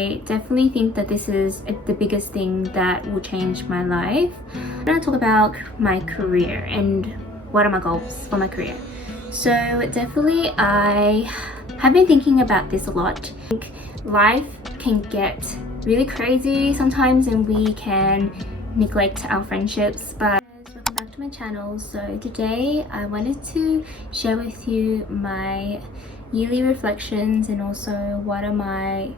I definitely think that this is the biggest thing that will change my life. I'm going to talk about my career and what are my goals for my career. So definitely I have been thinking about this a lot. I think life can get really crazy sometimes and we can neglect our friendships, but welcome back to my channel. So today I wanted to share with you my yearly reflections and also what are my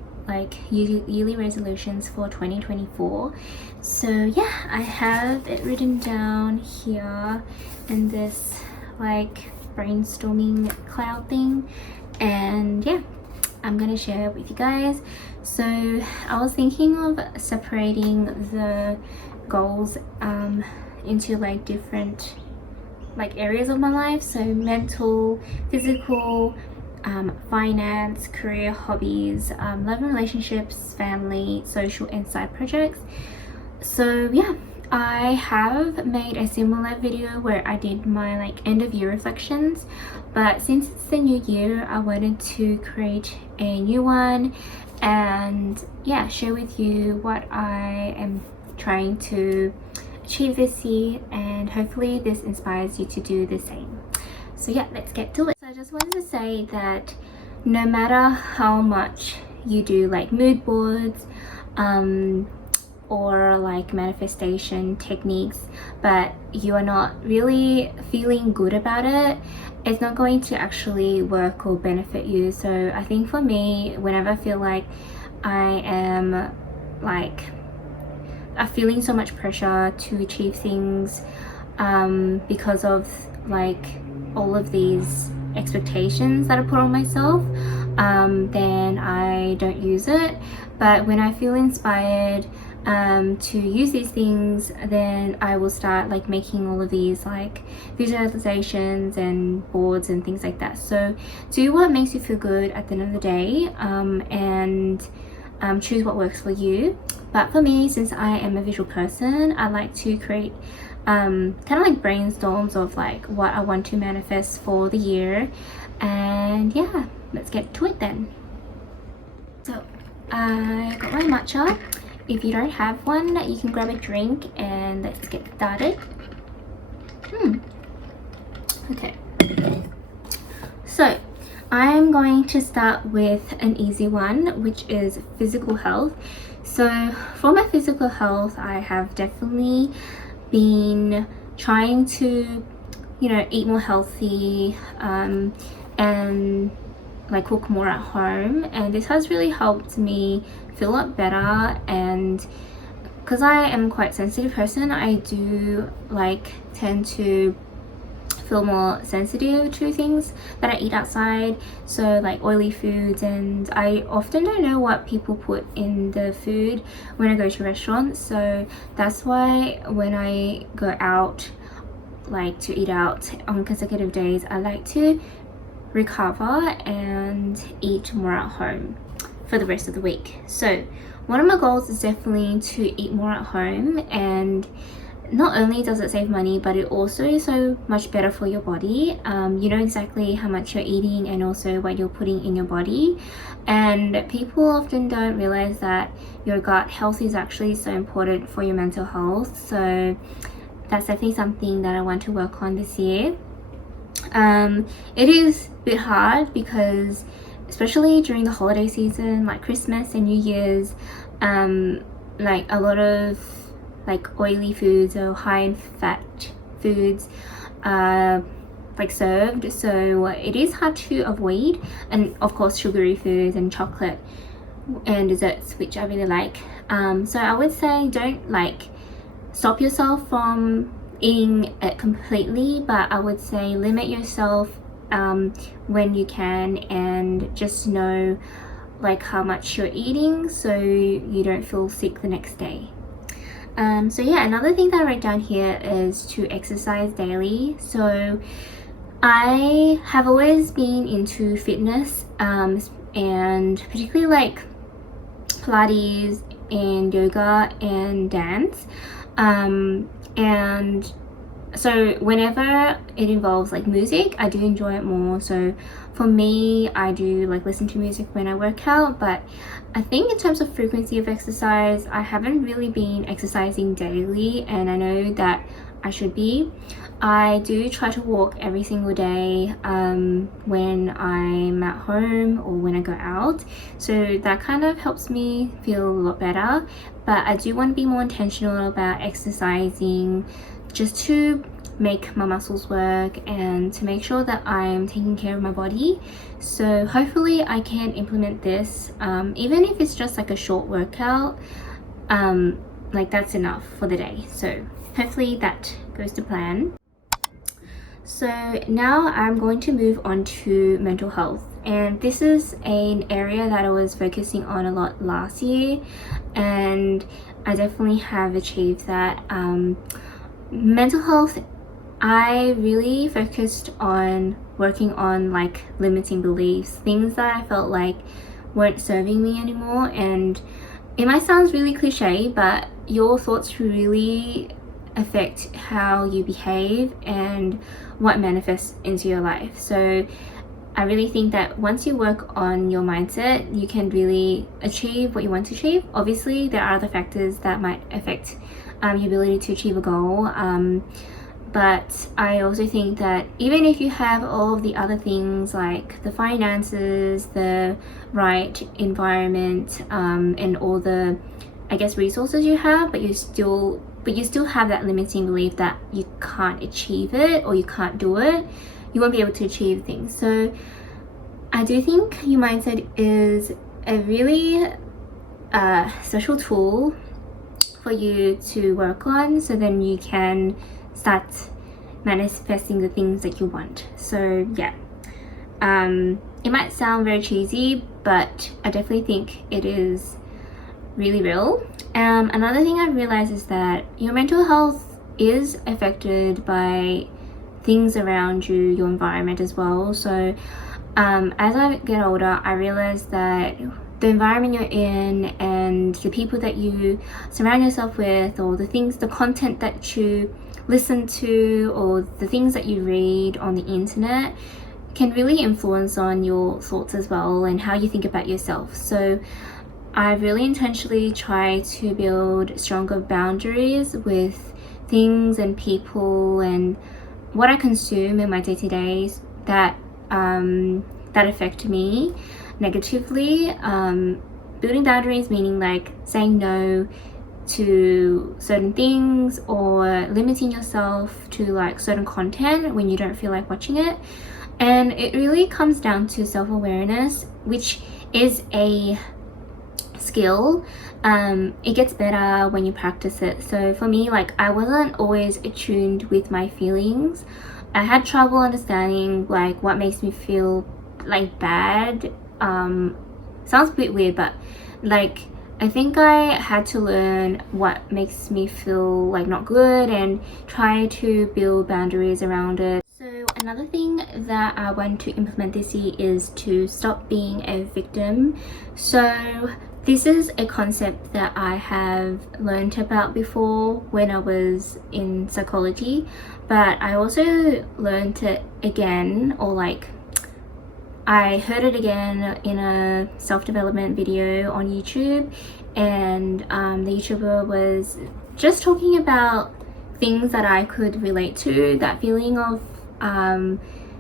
yearly resolutions for 2024. So yeah, I have it written down here in this brainstorming cloud thing, and yeah, I'm gonna share it with you guys. So I was thinking of separating the goals into different areas of my life, so mental, physical, finance, career, hobbies, love and relationships, family, social, and side projects. So yeah, I have made a similar video where I did my end of year reflections, but since it's the new year, I wanted to create a new one and yeah, share with you what I am trying to achieve this year, and hopefully this inspires you to do the same. So yeah, let's get to it. So I just wanted to say that no matter how much you do mood boards or manifestation techniques, but you are not really feeling good about it, it's not going to actually work or benefit you. So I think for me, whenever I feel like I am feeling so much pressure to achieve things because of all of these expectations that I put on myself, then I don't use it. But when I feel inspired to use these things, then I will start making all of these visualizations and boards and things like that. So do what makes you feel good at the end of the day, and choose what works for you. But for me, since I am a visual person, I like to create kind of brainstorms of what I want to manifest for the year. And yeah, let's get to it then. So I got my matcha. If you don't have one, you can grab a drink and let's get started. Okay, so I'm going to start with an easy one, which is physical health. So for my physical health, I have definitely been trying to eat more healthy and cook more at home, and this has really helped me feel a lot better. And because I am quite a sensitive person, I do tend to feel more sensitive to things that I eat outside, so oily foods, and I often don't know what people put in the food when I go to restaurants. So that's why when I go out to eat out on consecutive days, I like to recover and eat more at home for the rest of the week. So one of my goals is definitely to eat more at home, and not only does it save money, but it also is so much better for your body. You know exactly how much you're eating and also what you're putting in your body, and people often don't realize that your gut health is actually so important for your mental health. So that's definitely something that I want to work on this year. It is a bit hard because especially during the holiday season, Christmas and New Year's, a lot of oily foods or high in fat foods are served, so it is hard to avoid. And of course sugary foods and chocolate and desserts, which I really like. So I would say don't stop yourself from eating it completely, but I would say limit yourself when you can, and just know how much you're eating so you don't feel sick the next day. So yeah, another thing that I wrote down here is to exercise daily. So I have always been into fitness, and particularly Pilates, and yoga and dance, and so whenever it involves like music, I do enjoy it more. So for me, I do like listen to music when I work out, but I think in terms of frequency of exercise, I haven't really been exercising daily, and I know that I should be. I do try to walk every single day when I'm at home or when I go out, so that kind of helps me feel a lot better. But I do want to be more intentional about exercising, just to make my muscles work and to make sure that I'm taking care of my body. So hopefully I can implement this, even if it's just like a short workout, like that's enough for the day. So hopefully that goes to plan. So now I'm going to move on to mental health, and this is an area that I was focusing on a lot last year, and I definitely have achieved that. Mental health, I really focused on working on like limiting beliefs, things that I felt like weren't serving me anymore. And it might sound really cliche, but your thoughts really affect how you behave and what manifests into your life. So I really think that once you work on your mindset, you can really achieve what you want to achieve. Obviously, there are other factors that might affect your ability to achieve a goal. But I also think that even if you have all of the other things like the finances, the right environment, and all the, I guess, resources you have, but you still have that limiting belief that you can't achieve it or you can't do it, you won't be able to achieve things. So I do think your mindset is a really special tool for you to work on, so then you can start manifesting the things that you want. So yeah, it might sound very cheesy, but I definitely think it is really real. Another thing I realized is that your mental health is affected by things around you, your environment as well. So as I get older, I realize that the environment you're in and the people that you surround yourself with, or the content that you listen to, or the things that you read on the internet, can really influence on your thoughts as well and how you think about yourself. So I really intentionally try to build stronger boundaries with things and people and what I consume in my day-to-days that affect me negatively. Building boundaries meaning like saying no to certain things, or limiting yourself to like certain content when you don't feel like watching it. And it really comes down to self-awareness, which is a skill. It gets better when you practice it. So for me, like, I wasn't always attuned with my feelings. I had trouble understanding like what makes me feel like bad. Sounds a bit weird, but like I think I had to learn what makes me feel like not good and try to build boundaries around it. So another thing that I want to implement this year is to stop being a victim. So this is a concept that I have learned about before when I was in psychology, but I also learned it again, or like I heard it again in a self-development video on YouTube, and the YouTuber was just talking about things that I could relate to, that feeling of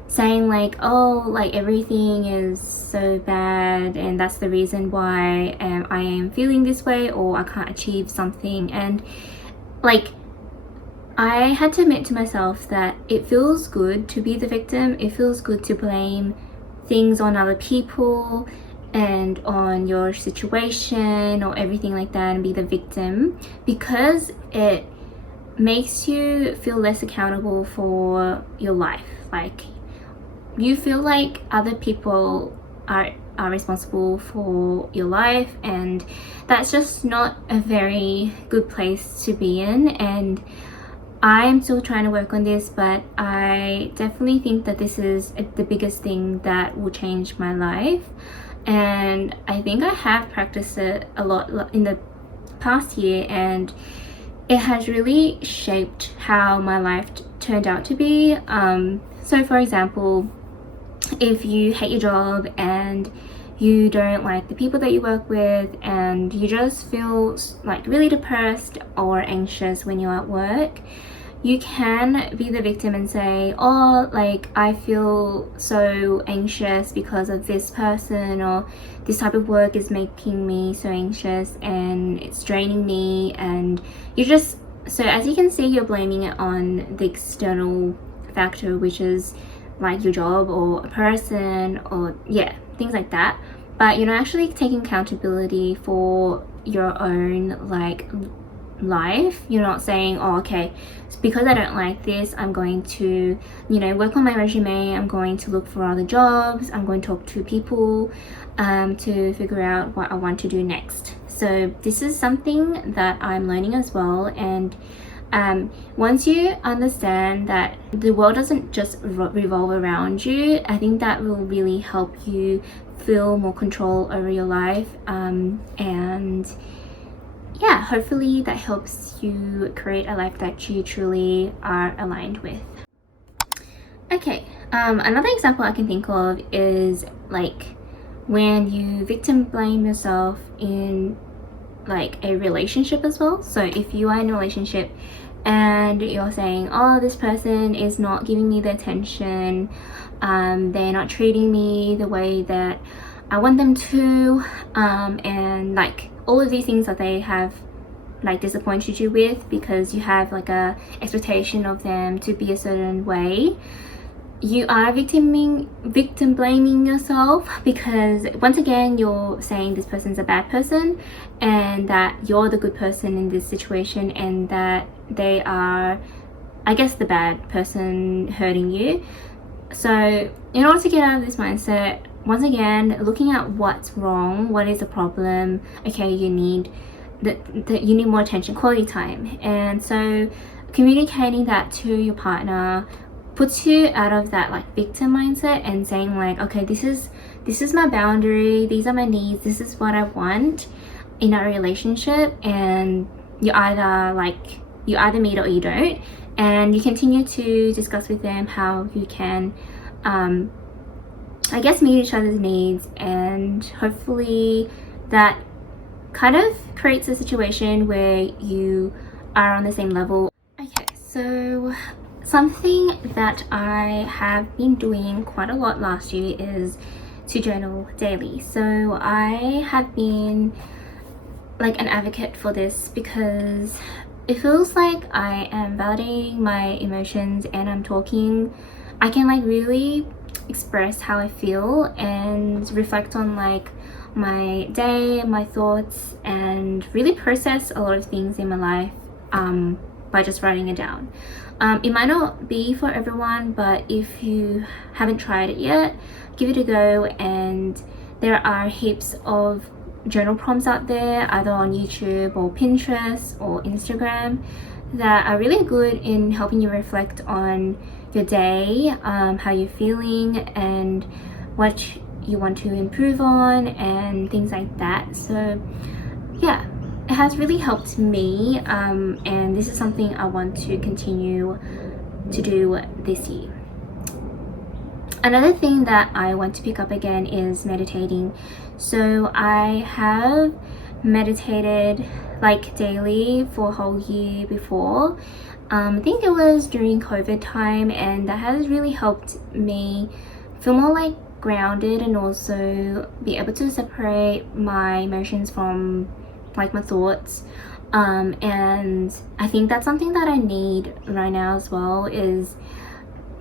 saying like, oh, like everything is so bad and that's the reason why I am feeling this way, or I can't achieve something. And like I had to admit to myself that it feels good to be the victim. It feels good to blame things on other people and on your situation or everything like that and be the victim, because it makes you feel less accountable for your life. Like you feel like other people are responsible for your life, and that's just not a very good place to be in. And I'm still trying to work on this, but I definitely think that this is the biggest thing that will change my life. And I think I have practiced it a lot in the past year, and it has really shaped how my life turned out to be. So for example, if you hate your job and you don't like the people that you work with and you just feel like really depressed or anxious when you're at work, you can be the victim and say, oh, like I feel so anxious because of this person, or this type of work is making me so anxious and it's draining me. And you just, so as you can see, you're blaming it on the external factor, which is like your job or a person, or yeah, things like that. But you're not actually taking accountability for your own like life. You're not saying, oh, okay, because I don't like this, I'm going to, you know, work on my resume, I'm going to look for other jobs, I'm going to talk to people to figure out what I want to do next. So this is something that I'm learning as well. And once you understand that the world doesn't just revolve around you, I think that will really help you feel more control over your life. And yeah, hopefully that helps you create a life that you truly are aligned with. Okay, another example I can think of is like when you victim blame yourself in like a relationship as well. So if you are in a relationship and you're saying, oh, this person is not giving me the attention, they're not treating me the way that I want them to, and like all of these things that they have like disappointed you with because you have like a expectation of them to be a certain way, you are victim blaming yourself, because once again you're saying this person's a bad person and that you're the good person in this situation, and that they are, I guess, the bad person hurting you. So in order to get out of this mindset, once again, looking at what's wrong, what is the problem. Okay, you need you need more attention, quality time. And so communicating that to your partner puts you out of that like victim mindset and saying like, okay, this is my boundary, these are my needs, this is what I want in our relationship, and you either meet or you don't. And you continue to discuss with them how you can I guess meet each other's needs, and hopefully that kind of creates a situation where you are on the same level. Okay, so something that I have been doing quite a lot last year is to journal daily. So I have been like an advocate for this because it feels like I am validating my emotions and I can like really express how I feel and reflect on like my day, my thoughts, and really process a lot of things in my life by just writing it down. It might not be for everyone, but if you haven't tried it yet, give it a go. And there are heaps of journal prompts out there, either on YouTube or Pinterest or Instagram, that are really good in helping you reflect on your day, how you're feeling, and what you want to improve on, and things like that. So yeah, it has really helped me, and this is something I want to continue to do this year. Another thing that I want to pick up again is meditating. So I have meditated like daily for a whole year before. I think it was during COVID time, and that has really helped me feel more like grounded and also be able to separate my emotions from like my thoughts. And I think that's something that I need right now as well, is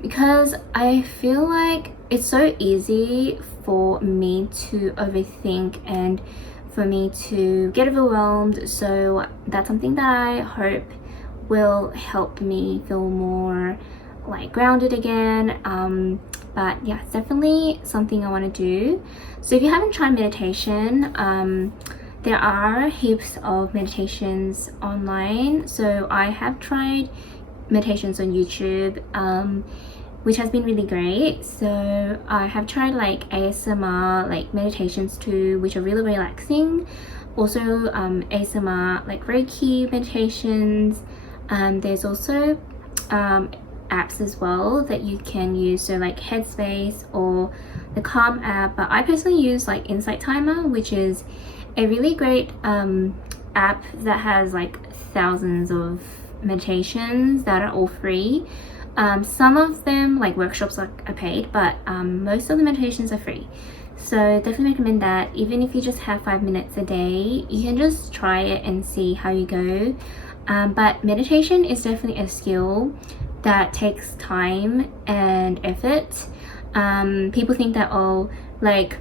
because I feel like it's so easy for me to overthink and for me to get overwhelmed. So that's something that I hope will help me feel more like grounded again. But yeah, it's definitely something I want to do. So if you haven't tried meditation, there are heaps of meditations online. So I have tried meditations on YouTube, which has been really great. So I have tried like ASMR like meditations too, which are really relaxing. Also ASMR like Reiki meditations. There's also apps as well that you can use, so like Headspace or the Calm app, but I personally use like Insight Timer, which is a really great app that has like thousands of meditations that are all free. Some of them, like workshops, are paid, but most of the meditations are free. So definitely recommend that. Even if you just have 5 minutes a day, you can just try it and see how you go. But meditation is definitely a skill that takes time and effort. People think that, oh, like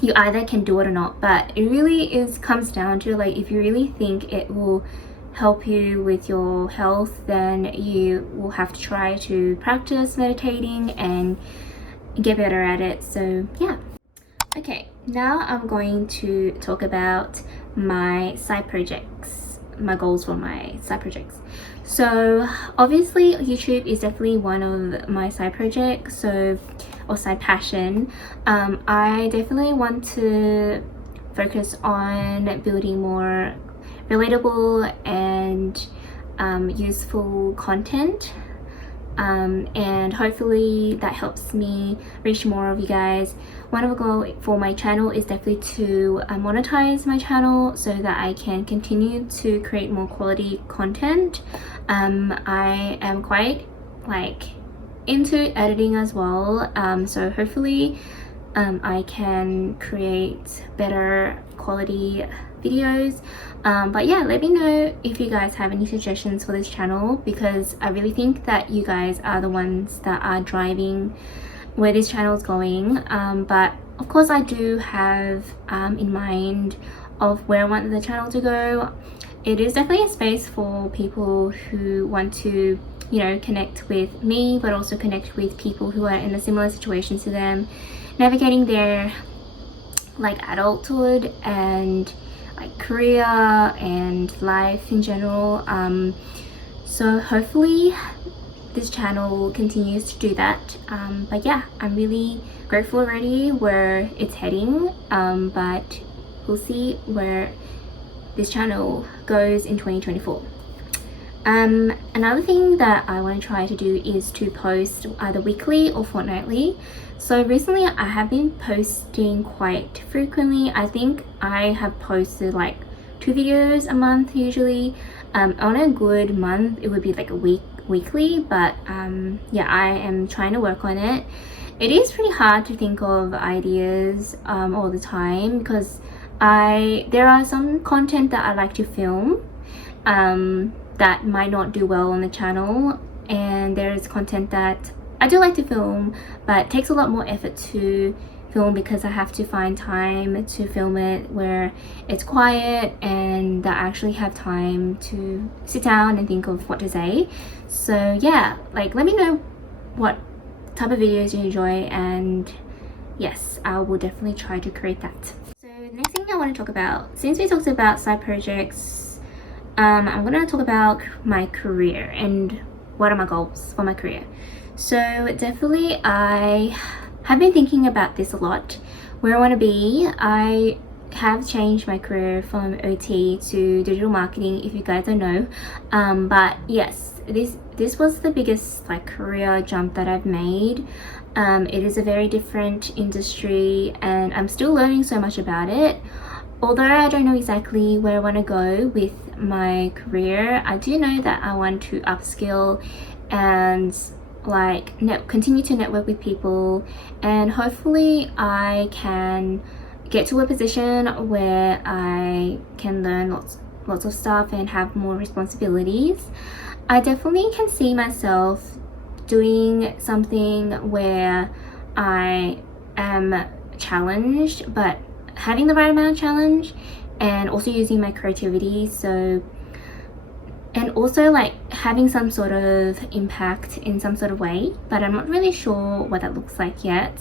you either can do it or not, but it really comes down to, like, if you really think it will help you with your health, then you will have to try to practice meditating and get better at it. So yeah. Okay, now I'm going to talk about my side projects, my goals for my side projects. So obviously YouTube is definitely one of my side projects, or side passion. I definitely want to focus on building more relatable and useful content, and hopefully that helps me reach more of you guys. One of the goals for my channel is definitely to monetize my channel so that I can continue to create more quality content. I am quite into editing as well, so hopefully I can create better quality videos. But yeah, let me know if you guys have any suggestions for this channel, because I really think that you guys are the ones that are driving where this channel is going. But of course I do have in mind of where I want the channel to go. It is definitely a space for people who want to, you know, connect with me, but also connect with people who are in a similar situation to them, navigating their like adulthood and like career and life in general. So hopefully this channel continues to do that. But yeah, I'm really grateful already where it's heading, but we'll see where this channel goes in 2024. Another thing that I want to try to do is to post either weekly or fortnightly. So recently I have been posting quite frequently. I think I have posted like 2 videos a month usually. On a good month it would be like a weekly, but yeah, I am trying to work on it. It is pretty hard to think of ideas all the time, because there are some content that I like to film that might not do well on the channel, and there is content that I do like to film but takes a lot more effort to film, because I have to find time to film it where it's quiet and that I actually have time to sit down and think of what to say. So yeah, like let me know what type of videos you enjoy, and yes, I will definitely try to create that. So the next thing I want to talk about, since we talked about side projects, I'm gonna talk about my career and what are my goals for my career. So definitely I have been thinking about this a lot, where I want to be. I have changed my career from OT to digital marketing, if you guys don't know. But yes, this was the biggest like career jump that I've made. It is a very different industry and I'm still learning so much about it. Although I don't know exactly where I want to go with my career, I do know that I want to upskill and like continue to network with people, and hopefully I can get to a position where I can learn lots of stuff and have more responsibilities. I definitely can see myself doing something where I am challenged, but having the right amount of challenge, and also using my creativity, so, and also like having some sort of impact in some sort of way, but I'm not really sure what that looks like yet.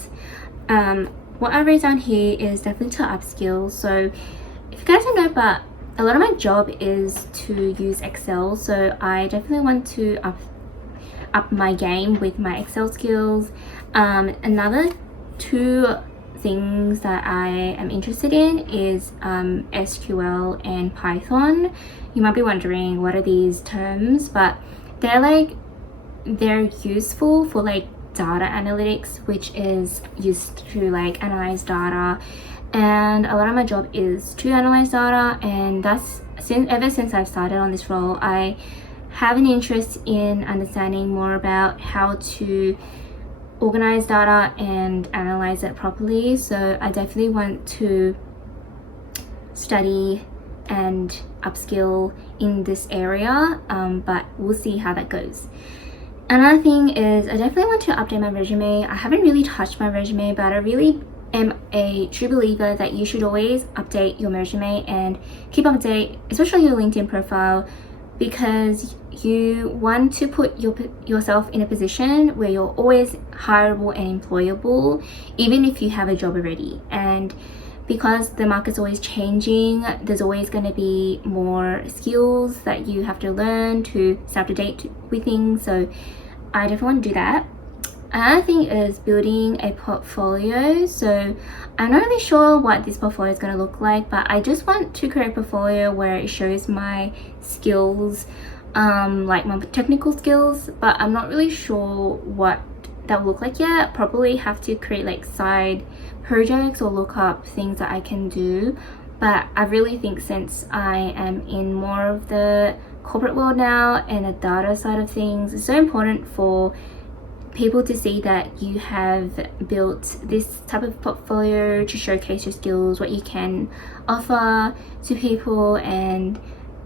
What I wrote down here is definitely to upskill. So if you guys don't know, but a lot of my job is to use Excel, so I definitely want to up my game with my Excel skills. Another 2 things that I am interested in is SQL and Python. You might be wondering what are these terms, but they're useful for like data analytics, which is used to like analyze data, and a lot of my job is to analyze data. And that's ever since I've started on this role, I have an interest in understanding more about how to organize data and analyze it properly. So I definitely want to study and upskill in this area, but we'll see how that goes. Another thing is I definitely want to update my resume. I haven't really touched my resume, but I really am a true believer that you should always update your resume and keep up to date, especially your LinkedIn profile, because you want to put yourself in a position where you're always hireable and employable, even if you have a job already. And because the market's always changing, there's always going to be more skills that you have to learn to stay up to date with things. So I definitely want to do that. Another thing is building a portfolio. So I'm not really sure what this portfolio is going to look like, but I just want to create a portfolio where it shows my skills, like my technical skills, but I'm not really sure what that will look like yet. Probably have to create like side projects or look up things that I can do. But I really think since I am in more of the corporate world now and the data side of things, it's so important for people to see that you have built this type of portfolio to showcase your skills, what you can offer to people, and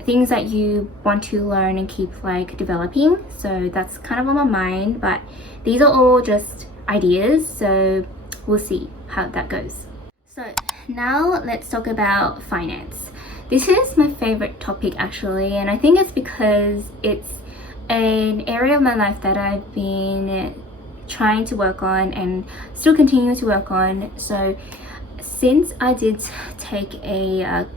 things that you want to learn and keep like developing. So that's kind of on my mind, but these are all just ideas, so we'll see how that goes. So now let's talk about finance. This is my favorite topic actually, and I think it's because it's an area of my life that I've been trying to work on and still continue to work on. So since I did take a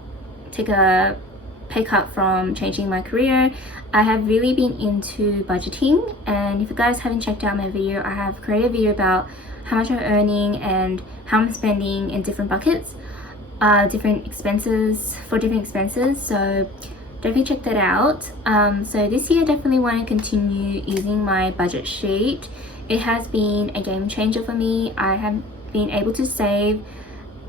pay cut from changing my career, I have really been into budgeting. And if you guys haven't checked out my video, I have created a video about how much I'm earning and how I'm spending in different buckets, different expenses. So definitely check that out. So this year I definitely want to continue using my budget sheet. It has been a game changer for me. I have been able to save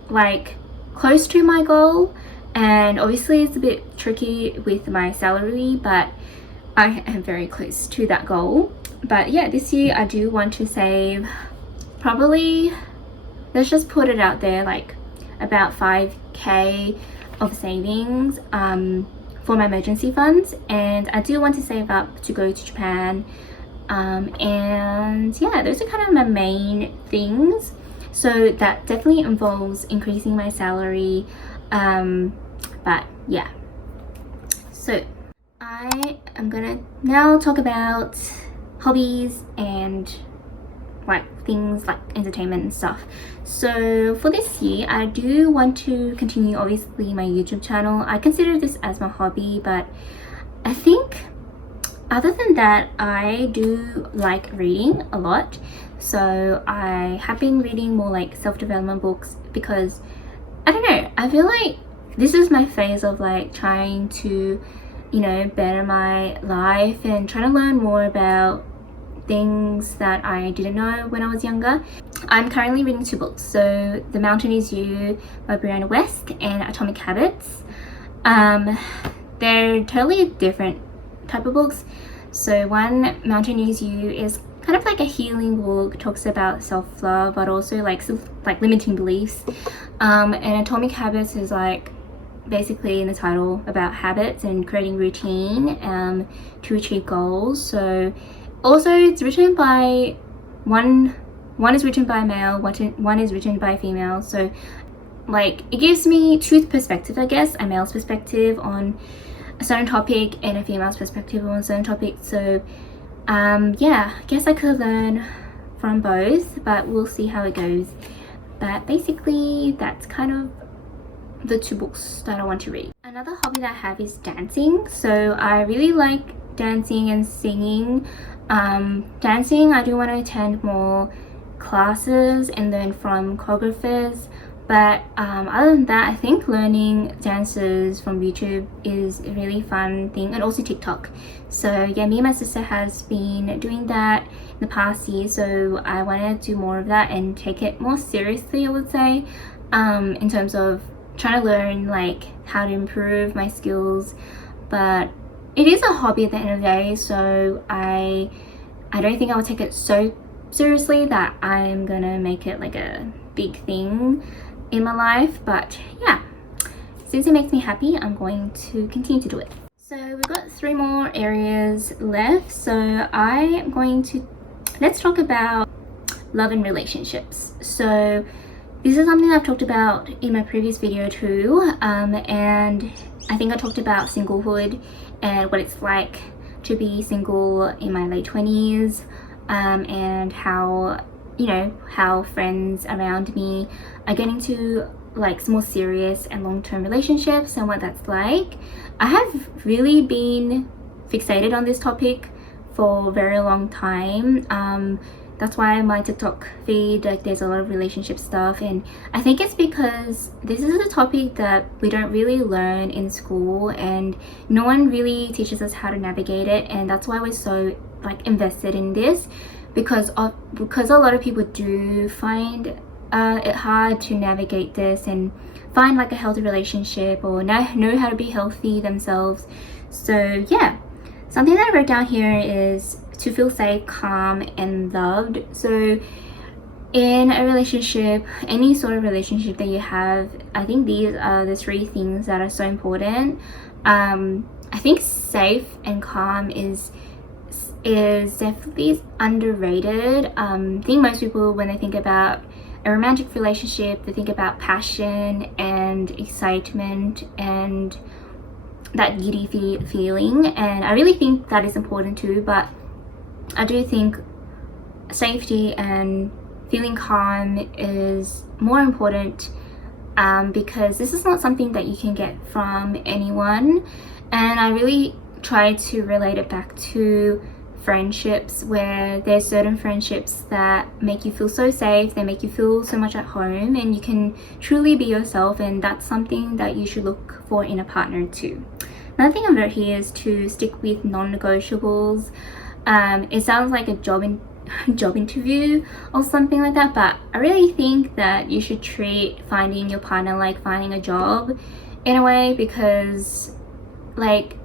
like close to my goal, and obviously it's a bit tricky with my salary, but I am very close to that goal. But yeah, this year I do want to save probably, let's just put it out there, like about 5k of savings for my emergency funds. And I do want to save up to go to Japan, and yeah, those are kind of my main things. So that definitely involves increasing my salary, but yeah. So I am gonna now talk about hobbies and like things like entertainment and stuff. So for this year I do want to continue obviously my YouTube channel. I consider this as my hobby, but I think other than that I do like reading a lot. So I have been reading more like self-development books because I don't know, I feel like this is my phase of like trying to, you know, better my life and trying to learn more about things that I didn't know when I was younger. I'm currently reading 2 books. So The Mountain Is You by Brianna West and Atomic Habits. They're totally different type of books. So one, Mountain Is You, is kind of like a healing book, talks about self-love but also like limiting beliefs, and Atomic Habits is like basically in the title about habits and creating routine to achieve goals. So also it's written by one is written by a male, one is written by a female. So like it gives me 2 perspectives, I guess, a male's perspective on a certain topic and a female's perspective on a certain topic. So yeah, I guess I could learn from both, but we'll see how it goes. But basically that's kind of the 2 books that I want to read. Another hobby that I have is dancing. So I really like dancing and singing. Dancing, I do want to attend more classes and learn from choreographers. But other than that, I think learning dances from YouTube is a really fun thing, and also TikTok. So yeah, me and my sister has been doing that in the past year, so I want to do more of that and take it more seriously, I would say, in terms of trying to learn like how to improve my skills. But it is a hobby at the end of the day, so I don't think I would take it so seriously that I'm gonna make it like a big thing in my life. But yeah, since it makes me happy, I'm going to continue to do it. So we've got 3 more areas left, so I am going to let's talk about love and relationships. So this is something I've talked about in my previous video too, and I think I talked about singlehood and what it's like to be single in my late 20s, and how, you know, how friends around me are getting to like more serious and long-term relationships and what that's like. I have really been fixated on this topic for a very long time. That's why my TikTok feed, like, there's a lot of relationship stuff, and I think it's because this is a topic that we don't really learn in school, and no one really teaches us how to navigate it. And that's why we're so like invested in this, because a lot of people do find it hard to navigate this and find like a healthy relationship, or know how to be healthy themselves. So yeah, something that I wrote down here is to feel safe, calm, and loved. So in a relationship, any sort of relationship that you have, I think these are the 3 things that are so important. I think safe and calm is definitely underrated. I think most people, when they think about a romantic relationship, they think about passion and excitement and that giddy feeling, and I really think that is important too. But I do think safety and feeling calm is more important, because this is not something that you can get from anyone. And I really try to relate it back to friendships, where there's certain friendships that make you feel so safe, they make you feel so much at home, and you can truly be yourself, and that's something that you should look for in a partner too. Another thing I've wrote here is to stick with non-negotiables. It sounds like a job interview or something like that, but I really think that you should treat finding your partner like finding a job in a way, because like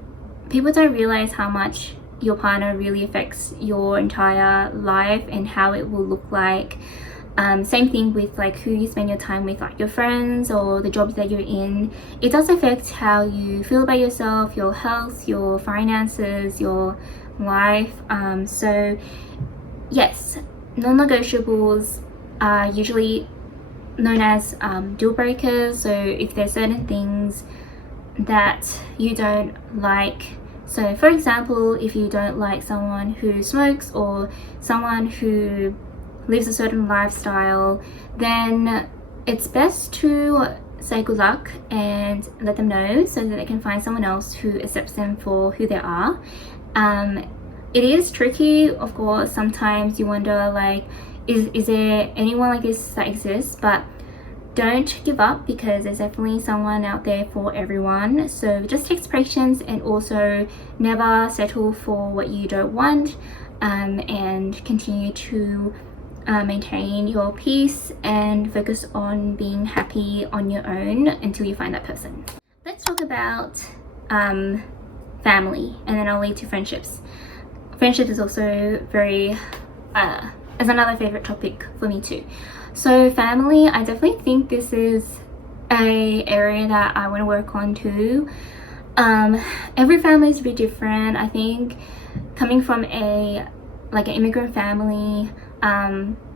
people don't realize how much your partner really affects your entire life and how it will look like. Same thing with like who you spend your time with, like your friends or the jobs that you're in. It does affect how you feel about yourself, your health, your finances, your life. So yes, non-negotiables are usually known as deal breakers. So if there's certain things that you don't like, so for example, if you don't like someone who smokes or someone who lives a certain lifestyle, then it's best to say good luck and let them know so that they can find someone else who accepts them for who they are. It is tricky, of course. Sometimes you wonder, like, is there anyone like this that exists? But don't give up, because there's definitely someone out there for everyone. So just take patience, and also never settle for what you don't want, and continue to maintain your peace and focus on being happy on your own until you find that person. Let's talk about family, and then I'll lead to friendships. Friendship is also very is another favorite topic for me too. So family, I definitely think this is a area that I want to work on too. Every family is a bit different. I think coming from an immigrant family,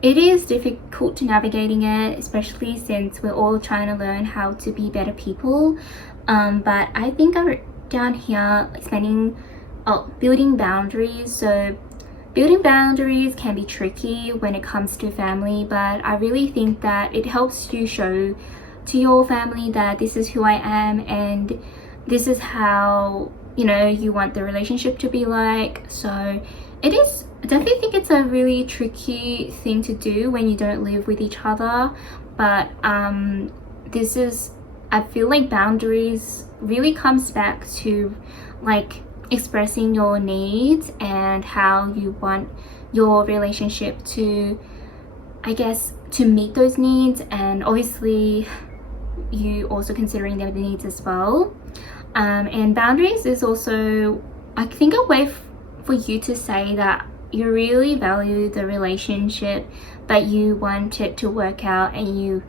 it is difficult to navigating it, especially since we're all trying to learn how to be better people. But I think I wrote down here building boundaries. So building boundaries can be tricky when it comes to family, but I really think that it helps you show to your family that this is who I am and this is how, you know, you want the relationship to be like. So it is I definitely think it's a really tricky thing to do when you don't live with each other, but this is, I feel like boundaries really comes back to like expressing your needs and how you want your relationship to, I guess, to meet those needs, and obviously you also considering their needs as well. And boundaries is also, I think, a way for you to say that you really value the relationship, but you want it to work out, and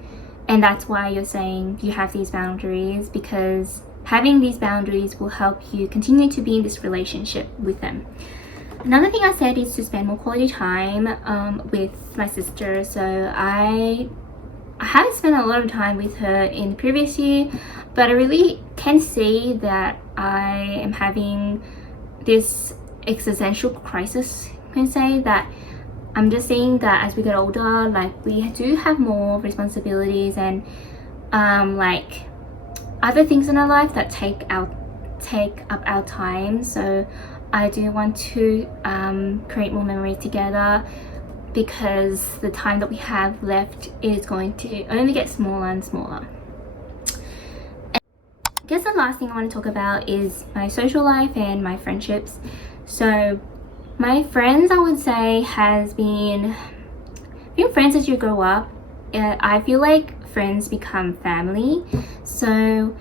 that's why you're saying you have these boundaries, because having these boundaries will help you continue to be in this relationship with them. Another thing I said is to spend more quality time with my sister. So I haven't spent a lot of time with her in the previous year, but I really can see that I am having this existential crisis. I can say that I'm just seeing that as we get older, like we do have more responsibilities and like other things in our life that take up our time. So I do want to create more memories together, because the time that we have left is going to only get smaller and smaller. And I guess the last thing I want to talk about is my social life and my friendships. So my friends, I would say, has been friends as you grow up. I feel like friends become family. So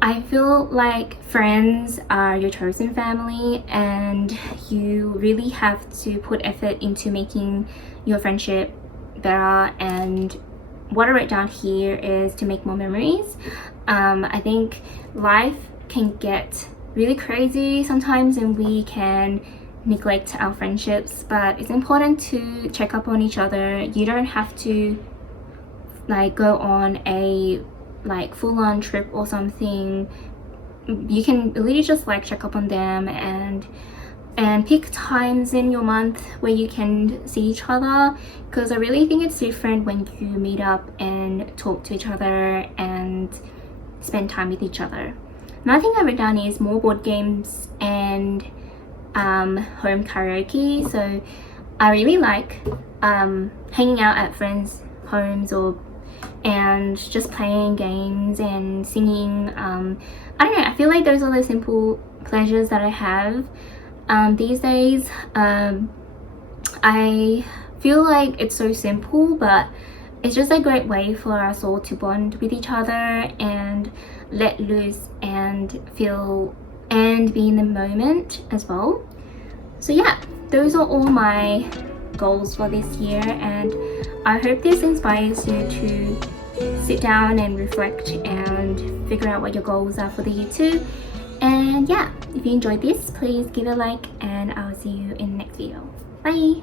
I feel like friends are your chosen family, and you really have to put effort into making your friendship better. And what I wrote down here is to make more memories. I think life can get really crazy sometimes and we can neglect our friendships, but it's important to check up on each other. You don't have to like go on a like full-on trip or something. You can really just like check up on them and pick times in your month where you can see each other, because I really think it's different when you meet up and talk to each other and spend time with each other. Another thing I wrote down is more board games and home karaoke. So I really like hanging out at friends' homes and just playing games and singing. I don't know, I feel like those are the simple pleasures that I have these days. I feel like it's so simple, but it's just a great way for us all to bond with each other and let loose and feel and be in the moment as well. So yeah, those are all my goals for this year, and I hope this inspires you to sit down and reflect and figure out what your goals are for the year too. And yeah, if you enjoyed this, please give it a like, and I'll see you in the next video. Bye!